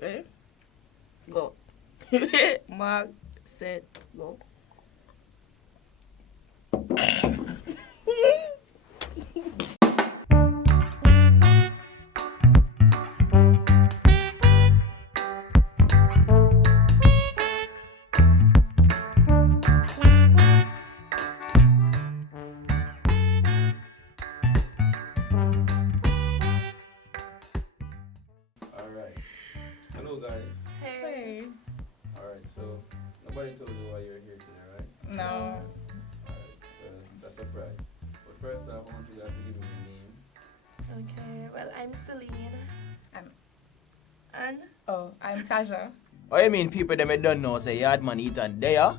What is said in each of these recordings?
Ready? Go. Mark, set, go. Alright. Hello guys. Hey. Alright, so nobody told you why you're here today, right? No. Alright, it's a surprise. But first off, I want you guys to give me your name. Okay, well, I'm Celine. And? Oh, I'm Tasha. I mean, people that me don't know say YAADMAN ETAN there.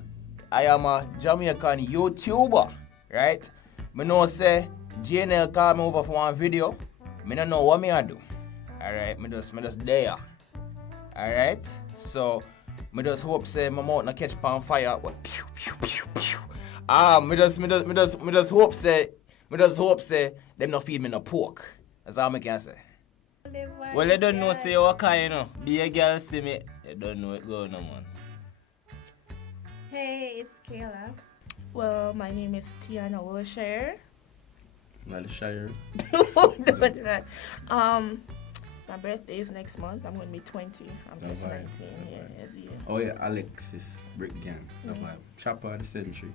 I am a Jamaican YouTuber, right? Me know say Jnel call me over for one video. Me don't know what me I do. Alright, me just there. Alright? So me just hope say my mouth not catch on fire. What pew pew pew pew. Me just hope say them not feed me no pork. That's all me can say. Well, you don't know say you okay, you know. Be a girl see me, you don't know it go no man. Hey, it's Kayla. Well, my name is Tiana Wilshire. Malishire. Don't do that. My birthday is next month. I'm going to be 20. I'm just 19. Yeah, yes, yeah. Oh yeah, Alexis Brick Gang. Survive. Chopper of the century.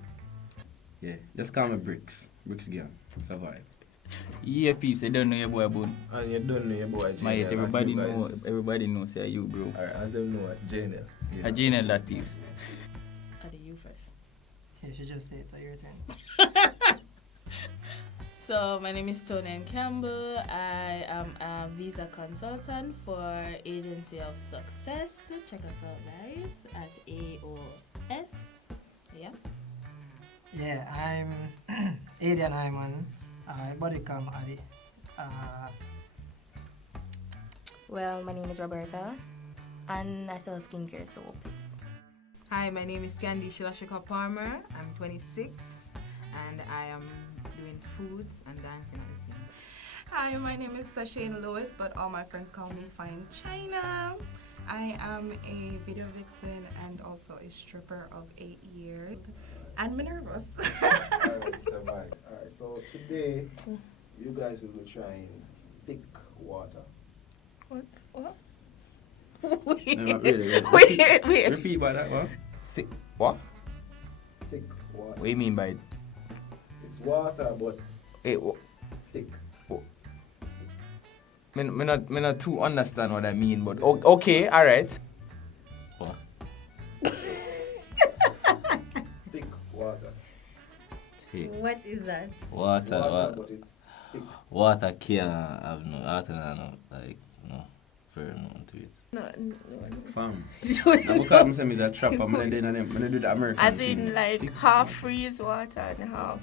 Yeah, just call me Bricks. Bricks Gang. Survive. Yeah, peeps, you don't know your boy Buhn. And you don't know your boy Jnel. Mate, everybody knows say you, bro. Alright, as them know Jnel. A Jnel that peeps. Are you first? Yeah, she just said so your turn. So my name is Tony Campbell. I am a visa consultant for Agency of Success. Check us out, guys, at AOS. Yeah. Yeah, I'm Adrian Hyman. Body cam Adi. Well, my name is Roberta. And I sell skincare soaps. Hi, my name is Candy Shilashika Palmer. I'm 26 and I am doing foods and dancing at the team. Hi, my name is Sashane Lois, but all my friends call me Fine China. I am a video vixen and also a stripper of 8 years. And I'm nervous. Alright, survive. Alright, so today you guys will be trying thick water. What? No, really. Wait. Repeat by that one. Thick what? Thick water. What do you mean by it? It's water but Hey, thick. me not too understand what I mean, but okay, alright. What? Thick water. What is that? Water, but it's thick. water can't have no, water no, like, no, firm to it. No. Fam. I'm going to say me that trapper. I'm going to do the American As thing. in, like, half freeze water and half.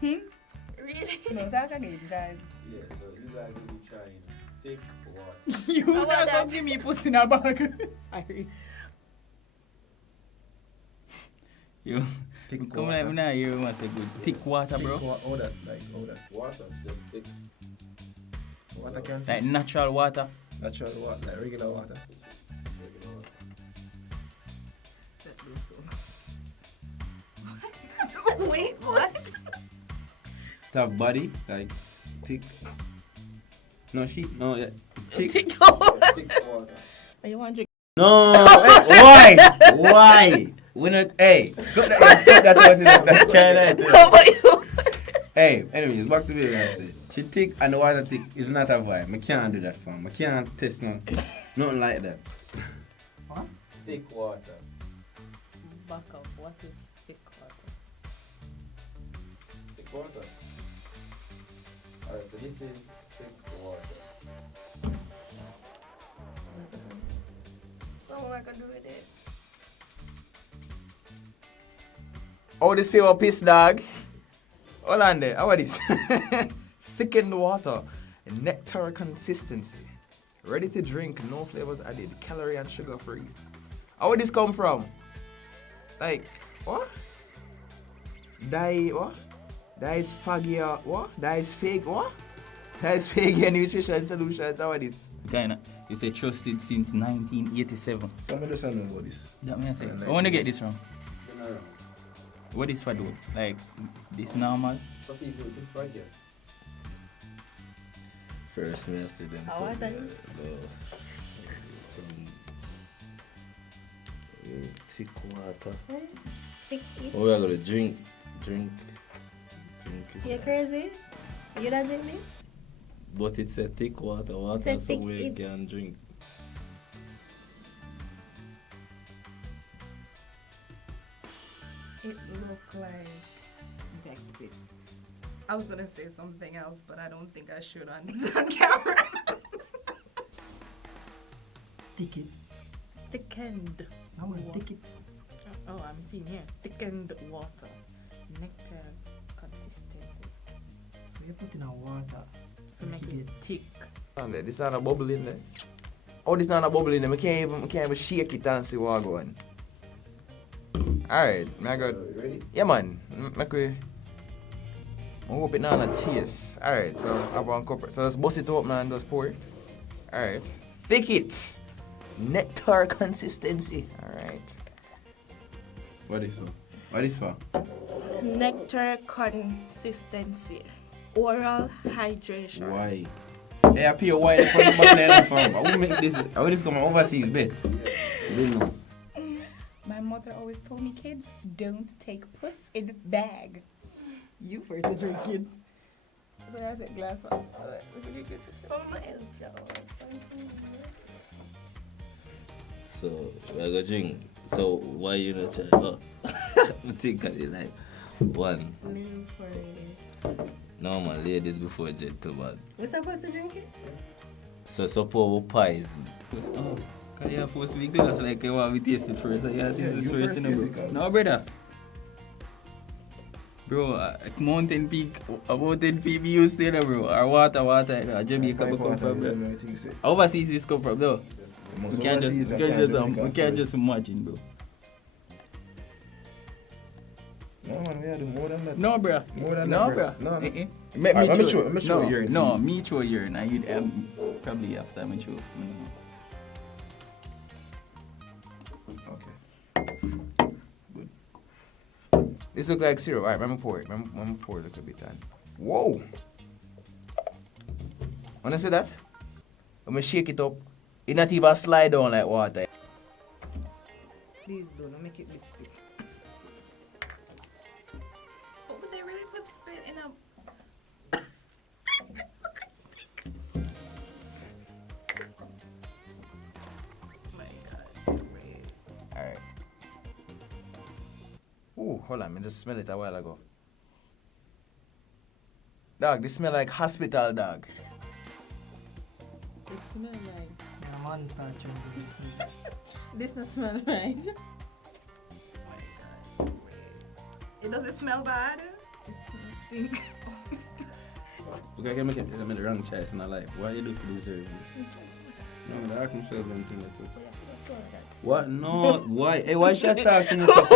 Really? No, talk again, guys. Yeah, so you guys will be trying thick water. You not gonna give me pussy in a bag. You, Thick come water. on, now you must say good. Thick water, bro. How that water just thick. Water can Like natural water. natural water, like regular water. Wait, what? Tough body, like thick. No, yeah. Thick. Thick Yeah, water. thick water. You want to drink? No, hey, why? We not, hey, cut that was in that China. No, but you. Hey, anyways, back to the guy. She thick and the water thick is not a vibe. I can't do that, fam. I can't test nothing like that. Thick water. Back up. What is thick water? Thick water. Alright, so this is thick water. What am I gonna do with it? Oh, this flavor piss dog. Hold on there. How are this? Thickened water. Nectar consistency. Ready to drink. No flavors added. Calorie and sugar free. How would this come from? Like, what? What? What? Nutrition Solutions. How are this? Kinda. You say trusted since 1987. Some of us don't know about this. That means I say. Yeah, like I want to this. get this wrong. What is for do? Like this normal? For people, this for girl. First, me I see them. How was that? Some thick water. Thick it. Oh, we are gonna drink. You're crazy? You don't drink this? But it's a thick water, It's a so thick we it. can drink. It looked like backspin. I was gonna say something else, but I don't think I should on camera. Ticket. Thickened. I want ticket. Oh, I'm seeing here. Thickened water. Nectar consistency. So you put in a water. To make it thick. This not a bubble in there. Oh, this not a bubble in there. I can't even shake it and see what going. Alright, I got. You ready? Yeah, man. Make we. I hope it not a taste. Alright, so I have one cup. So let's bust it open and just pour it. Alright. Thick it. Nectar consistency. Alright. What is for? What is for? Nectar consistency. Oral hydration. Why? Hey, I pay why for the bottle from. I will make this. I will just come overseas bet. Didn't know. My mother always told me, kids, don't take puss in bag. You first a drink, kid. So I said glass of. Oh my God. So we are gonna drink. So why you not try? Oh, I think I did like one. Men for ladies. Normal ladies before gentlemen. We're supposed to drink it? So suppose we pies. Oh, can you force me glass like you want me to taste it first? Yeah, this is you first, first you know, taste bro. it, No, brother. Bro, Mountain Peak, a Mountain Peak we used to, bro. Or water, Jamaica we come from, bro. Overseas this come from, though. We can't just imagine, bro. No, man, we are doing more than that. No, bro. More than No, that, bro. bro. No, no. Let Let me show you urine. No, me show urine. And you probably after me show. Okay. Good. This look like syrup. Alright, let me pour it. Let me pour it a little bit. And whoa! Wanna see that? Let me shake it up. It not even slide down like water. Please don't make it biscuit. Oh, but they really put spit in a. My God. Alright. Ooh, hold on. I just smell it a while ago. Dog, this smell like hospital, dog. It smells like. Yeah, man, start drinking this. This not smell right. It doesn't smell bad. It stink. Okay, I can make the wrong choice in my life. Why you do for deserve this? No, I ask myself them things too. What? No, why? Hey, why should I talk to myself?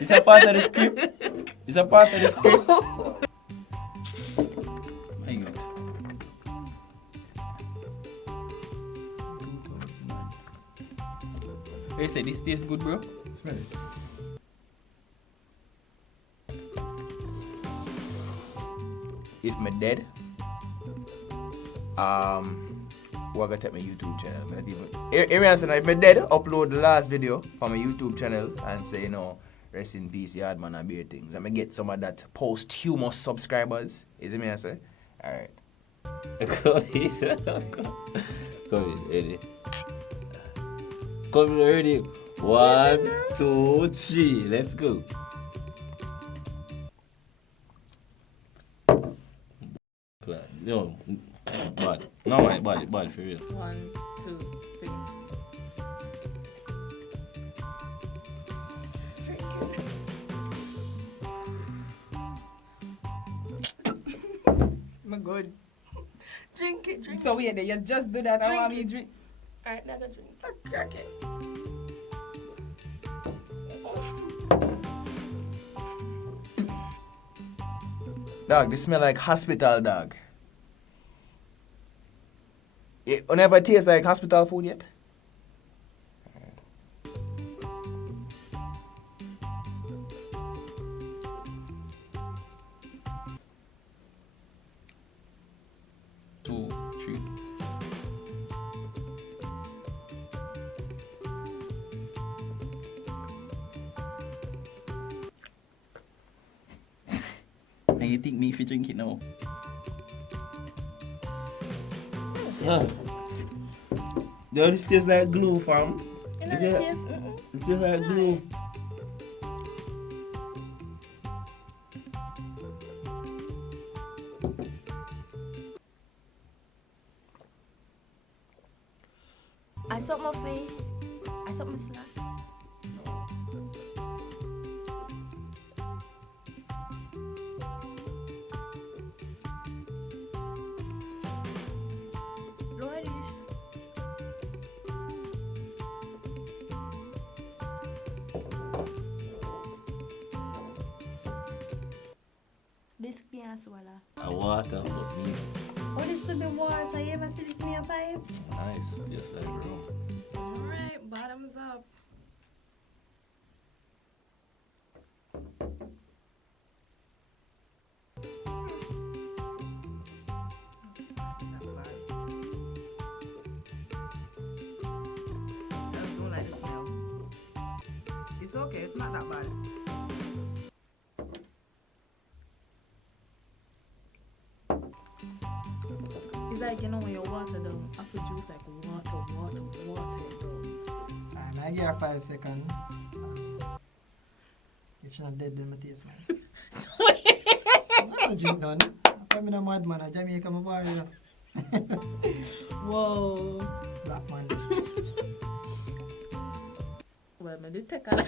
It's a part of the script. It's a part of the script. My God. Hey, say this tastes good, bro. Smell it. If me dead, we're gonna take my YouTube channel. Me not even. Arian said if me dead, upload the last video from my YouTube channel and say, you know, rest in peace, YAADMAN and beer things. Let me get some of that posthumous subscribers. Is it me I say? Alright. Come in, ready? Come in, ready? 1, 2, 3. Let's go. No, bad. No, my bad for real. 1, 2, 3. My God. Drink it, drink So weird, you just do that. I Drink want me it. drink. Alright, now go drink. Crack it. Dog, this smell like hospital, dog. It never tastes like hospital food yet? Two, three. And you think me if you drink it now? Yeah. Yo, this tastes like glue, fam. You know It the tastes- taste? It tastes like glue. I suck my face. I suck my slack. Lord, this piano swallow. A water, but me. Oh, this to be water. You ever see this in your pipes? Nice. Just like rum. Alright, bottoms up. I don't like the smell. It's okay, it's not that bad. It's like, you know, when you water down, after juice, like water it down. I give her 5 seconds. If she's not dead, then I taste, man. I don't drink none. I'm a madman. I Jamaican, my boy, you know. Whoa. Black man. Well, I did take a...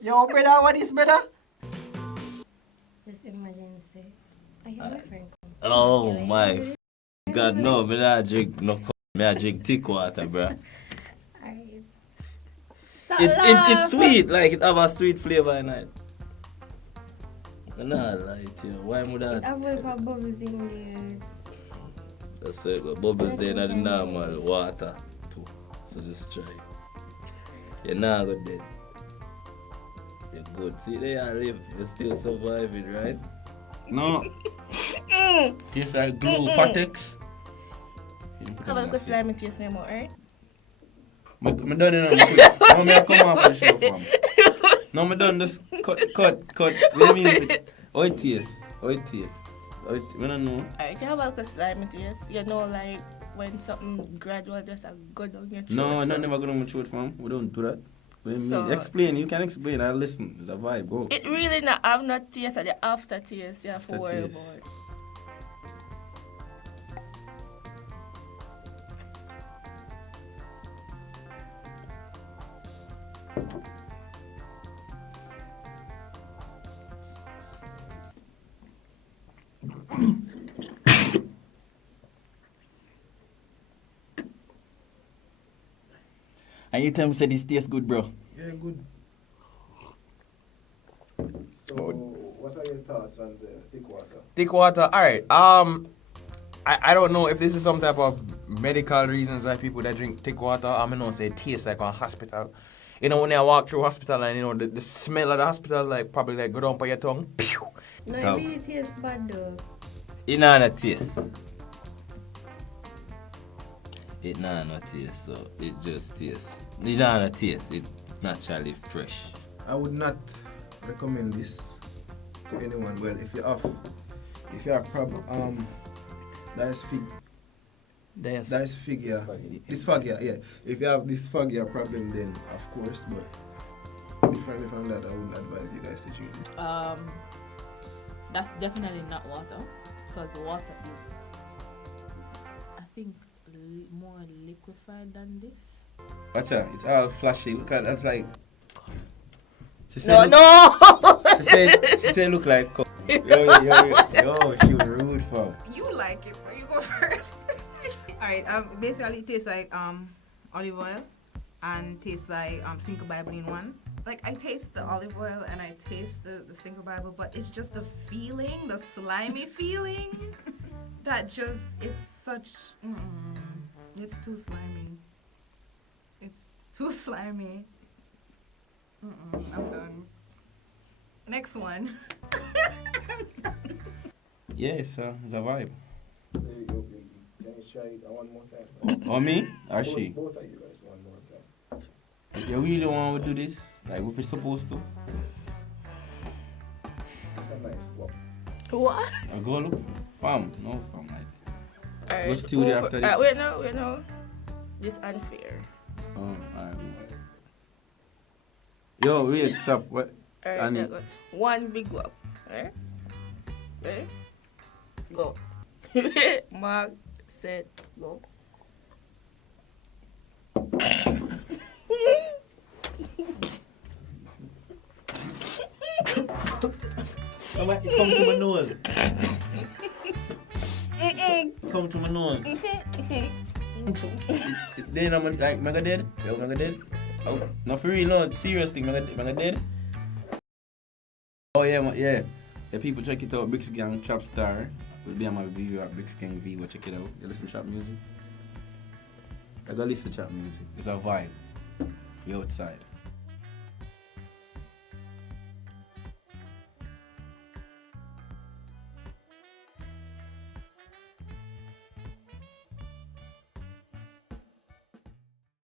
Yo, brother, what is, brother? Just imagine, say, I hear my friend come. Oh my God, no, me not drink no coffee. Me I drink thick water, bruh. Alright. Stop It's sweet, like it have a sweet flavor in it. I not lie to you. Why would I that? have a bubbles in That's it. Got bubbles there in the normal water too. So just try. You're not good dead. You're good. See there you live. You're still surviving, right? No. Tastes like glue. Patex. How about the slimy taste no more, right? Me done it now. Now me I come off the show, fam. No, me done this cut. What do you mean? How it tastes? Me don't know. Alright, how about the slimy taste? You know, like when something gradual just go down your throat. No, so- not never go down my throat, fam. We don't do that. What do you So- mean? Explain. You can explain. I listen. It's a vibe, go. It really not have no taste at the aftertaste you have to worry Aftertaste. about. And you tell me say this tastes good, bro. Yeah, good. So, what are your thoughts on the thick water? Thick water. Alright. I don't know if this is some type of medical reasons why people that drink thick water, I mean, say it tastes like a hospital. You know, when I walk through hospital and, you know, the smell of the hospital, like, probably, like, go down by your tongue. Pew! No, it Top. really tastes bad though. It not no taste. It not no taste, so it just tastes. It not no taste. It naturally fresh. I would not recommend this to anyone. Well, if you have problem, dysphagia, yeah. If you have dysphagia problem, then of course, but differently from that, I wouldn't advise you guys to drink it. That's definitely not water, because water is, I think, more liquefied than this. Watch out. It's all flashy. Look at that's like. She No, said, no! She said look like coke. Yo, she was rude, fam. You like it, so you go first. Alright, basically it tastes like olive oil and tastes like Cinco Bible in one. Like, I taste the olive oil and I taste the Cinco Bible, but it's just the feeling, the slimy feeling, that just, it's such. It's too slimy. It's too slimy. I'm done. Next one. Yeah, it's a vibe. So you can you try it one more time? Or me? Or she? Both of you guys one more time. If you really want to do this, like if we're supposed to, It's a nice walk. What? I go look. Fam, no fam, like. Alright, What's Tuesday after this? Wait, no. This unfair. Oh, alright. Yo, wait, stop. What? Alright, Annie. that good. One big whoop. Alright? Ready? Go. Mark, set, go. Somebody come to my nose. Come to my nose. Then I'm like, Mega dead? Yo, Mega dead? Oh, no, for real, no, seriously, Mega dead? Oh, yeah, yeah. Yeah, people check it out. Bricks Gang, Trap Star. We'll be on my video at Bricks Gang V. Check it out. You listen to trap music? I gotta listen to trap music. It's a vibe. You outside.